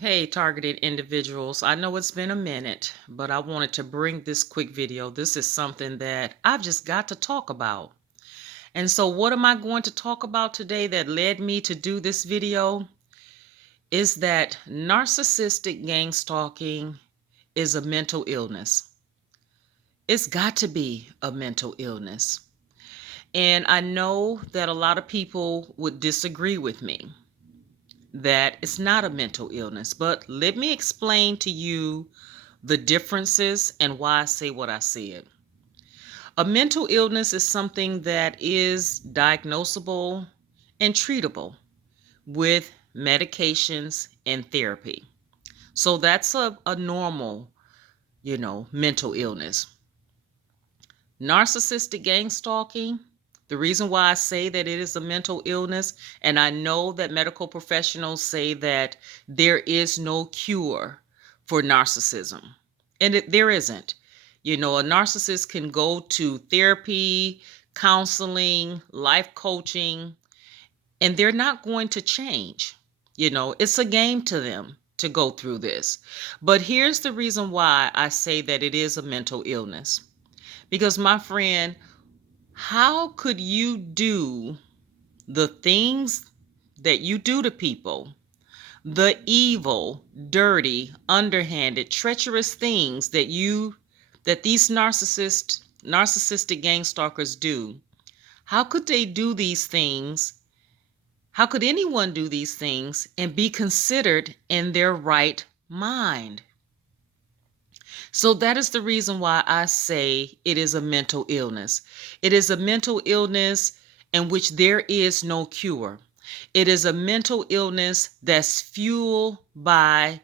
Hey, targeted individuals. I know it's been a minute, but I wanted to bring this quick video. This is something that I've just got to talk about. And so, what am I going to talk about today that led me to do this video? Is that narcissistic gang stalking is a mental illness. It's got to be a mental illness. And I know that a lot of people would disagree with me that it's not a mental illness, but let me explain to you the differences and why I say what I said. A mental illness is something that is diagnosable and treatable with medications and therapy. So that's a normal, mental illness. Narcissistic gang stalking, the reason why I say that it is a mental illness, and I know that medical professionals say that there is no cure for narcissism, and there isn't. A narcissist can go to therapy, counseling, life coaching, and they're not going to change. It's a game to them to go through this. But here's the reason why I say that it is a mental illness. Because, my friend, how could you do the things that you do to people, the evil, dirty, underhanded, treacherous things that these narcissistic gang stalkers do? How could they do these things? How could anyone do these things and be considered in their right mind? So that is the reason why I say it is a mental illness. It is a mental illness in which there is no cure. It is a mental illness that's fueled by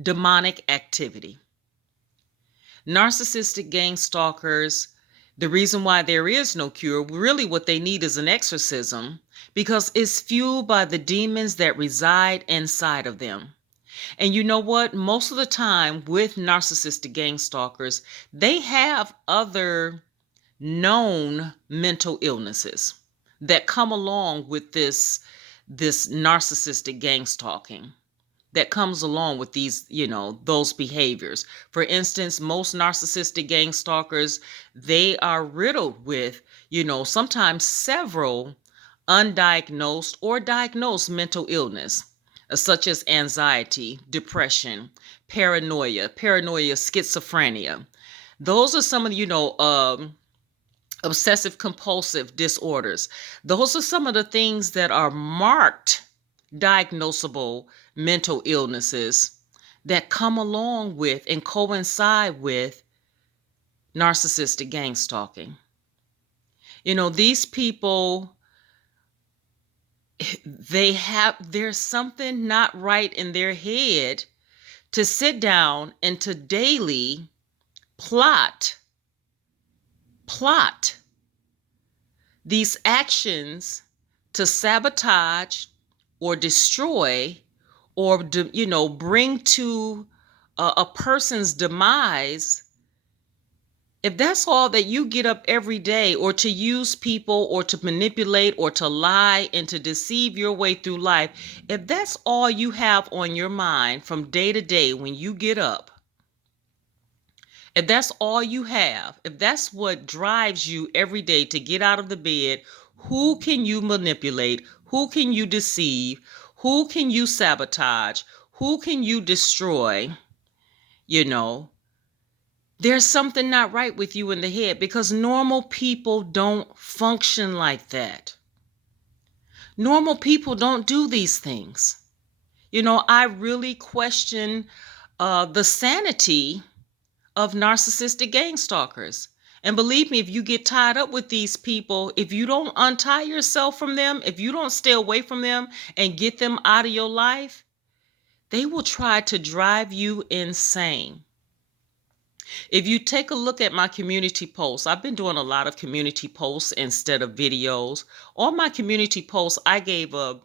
demonic activity. Narcissistic gang stalkers, the reason why there is no cure, really what they need is an exorcism, because it's fueled by the demons that reside inside of them. And you know what? Most of the time with narcissistic gang stalkers, they have other known mental illnesses that come along with this narcissistic gang stalking, that comes along with these, those behaviors. For instance, most narcissistic gang stalkers, they are riddled with, sometimes several undiagnosed or diagnosed mental illness, such as anxiety, depression, paranoia, schizophrenia. Those are some of obsessive compulsive disorders. Those are some of the things that are marked diagnosable mental illnesses that come along with and coincide with narcissistic gang stalking. These people, there's something not right in their head to sit down and to daily plot these actions to sabotage or destroy or bring to a person's demise. If that's all that you get up every day, or to use people or to manipulate or to lie and to deceive your way through life, if that's all you have on your mind from day to day when you get up, if that's all you have, if that's what drives you every day to get out of the bed, who can you manipulate? Who can you deceive? Who can you sabotage? Who can you destroy? There's something not right with you in the head, because normal people don't function like that. Normal people don't do these things. I really question the sanity of narcissistic gang stalkers. And believe me, if you get tied up with these people, if you don't untie yourself from them, if you don't stay away from them and get them out of your life, they will try to drive you insane. If you take a look at my community posts, I've been doing a lot of community posts instead of videos. On my community posts, I gave a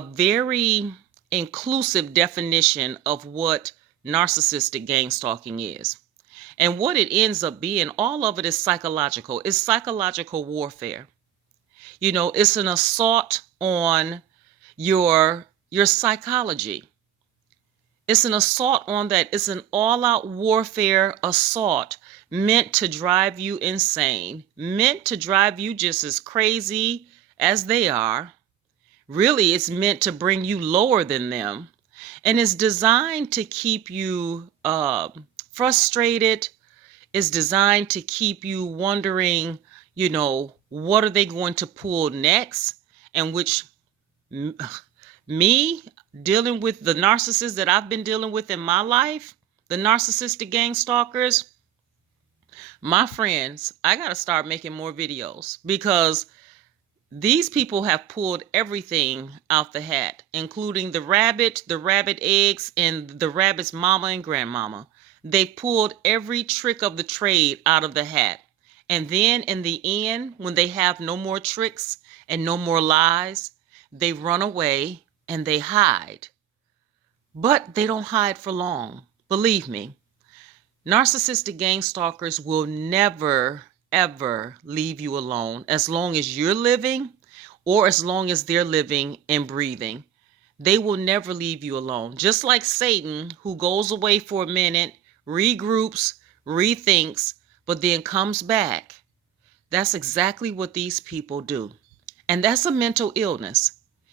very inclusive definition of what narcissistic gang stalking is. And what it ends up being, all of it is psychological. It's psychological warfare. It's an assault on your psychology. It's an assault on that. It's an all-out warfare assault meant to drive you insane, meant to drive you just as crazy as they are. Really, it's meant to bring you lower than them. And it's designed to keep you frustrated. It's designed to keep you wondering, what are they going to pull next? And which me dealing with the narcissists that I've been dealing with in my life, the narcissistic gang stalkers, my friends, I got to start making more videos because these people have pulled everything out the hat, including the rabbit eggs, and the rabbit's mama and grandmama. They pulled every trick of the trade out of the hat. And then in the end, when they have no more tricks and no more lies, they run away and they hide. But they don't hide for long. Believe me, narcissistic gang stalkers will never, ever leave you alone as long as you're living or as long as they're living and breathing. They will never leave you alone. Just like Satan, who goes away for a minute, regroups, rethinks, but then comes back. That's exactly what these people do. And that's a mental illness.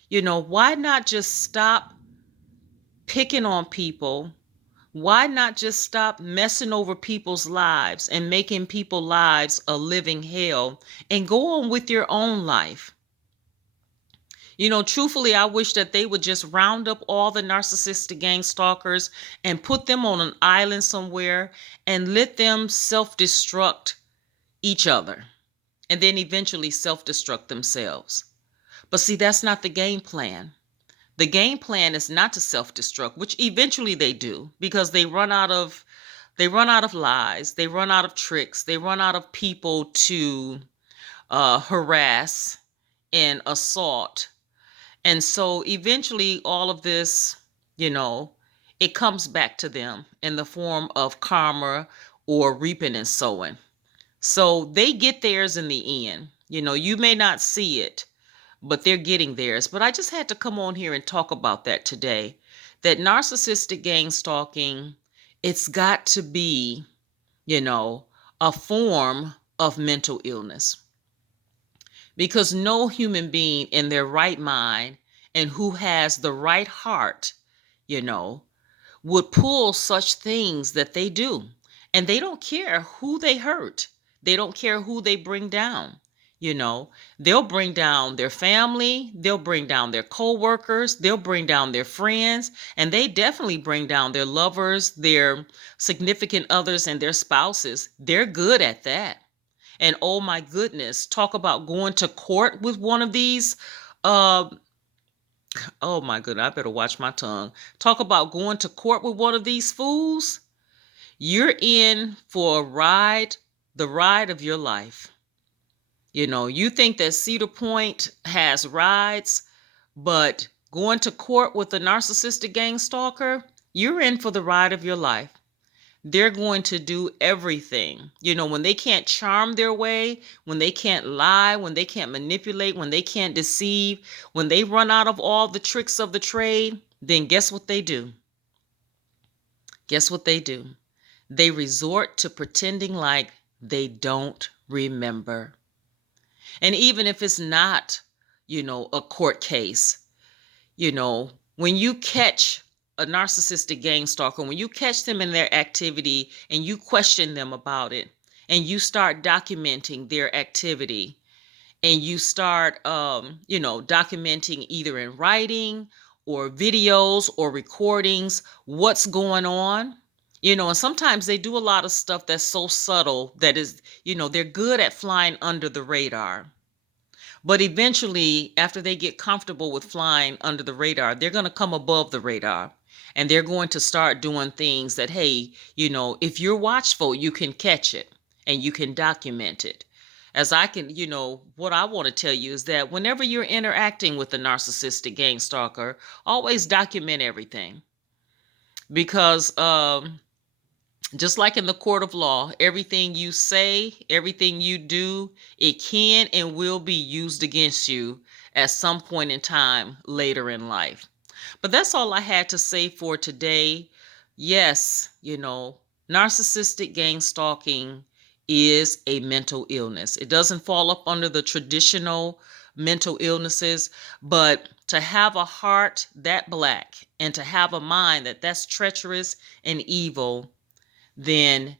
Why not just stop picking on people? Why not just stop messing over people's lives and making people's lives a living hell and go on with your own life? Truthfully, I wish that they would just round up all the narcissistic gang stalkers and put them on an island somewhere and let them self-destruct each other and then eventually self-destruct themselves. But see, that's not the game plan. The game plan is not to self-destruct, which eventually they do because they run out of lies, they run out of tricks, they run out of people to harass and assault. And so eventually all of this, it comes back to them in the form of karma or reaping and sowing. So they get theirs in the end. You may not see it, but they're getting theirs. But I just had to come on here and talk about that today. That narcissistic gang stalking, it's got to be, a form of mental illness. Because no human being in their right mind and who has the right heart, would pull such things that they do. And they don't care who they hurt. They don't care who they bring down. They'll bring down their family, they'll bring down their co-workers, they'll bring down their friends, and they definitely bring down their lovers, their significant others, and their spouses. They're good at that. And oh my goodness, talk about going to court with one of these. Oh my goodness, I better watch my tongue. Talk about going to court with one of these fools. You're in for a ride, the ride of your life. You think that Cedar Point has rides, but going to court with a narcissistic gang stalker, you're in for the ride of your life. They're going to do everything. When they can't charm their way, when they can't lie, when they can't manipulate, when they can't deceive, when they run out of all the tricks of the trade, then guess what they do? Guess what they do? They resort to pretending like they don't remember. And even if it's not, a court case, when you catch a narcissistic gang stalker, when you catch them in their activity and you question them about it and you start documenting their activity and you start, documenting either in writing or videos or recordings, what's going on, and sometimes they do a lot of stuff that's so subtle that is, they're good at flying under the radar. But eventually, after they get comfortable with flying under the radar, they're going to come above the radar. And they're going to start doing things that, hey, if you're watchful, you can catch it and you can document it. As I can, what I want to tell you is that whenever you're interacting with a narcissistic gang stalker, always document everything. Because just like in the court of law, everything you say, everything you do, it can and will be used against you at some point in time later in life. But that's all I had to say for today. Yes, narcissistic gang stalking is a mental illness. It doesn't fall up under the traditional mental illnesses, but to have a heart that black and to have a mind that's treacherous and evil, then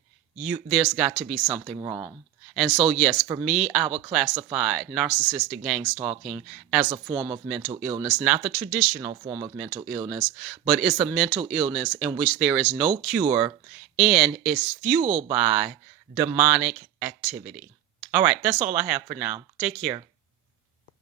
there's got to be something wrong. And so yes, for me, I would classify narcissistic gang stalking as a form of mental illness, not the traditional form of mental illness, but it's a mental illness in which there is no cure and is fueled by demonic activity. All right, that's all I have for now. Take care.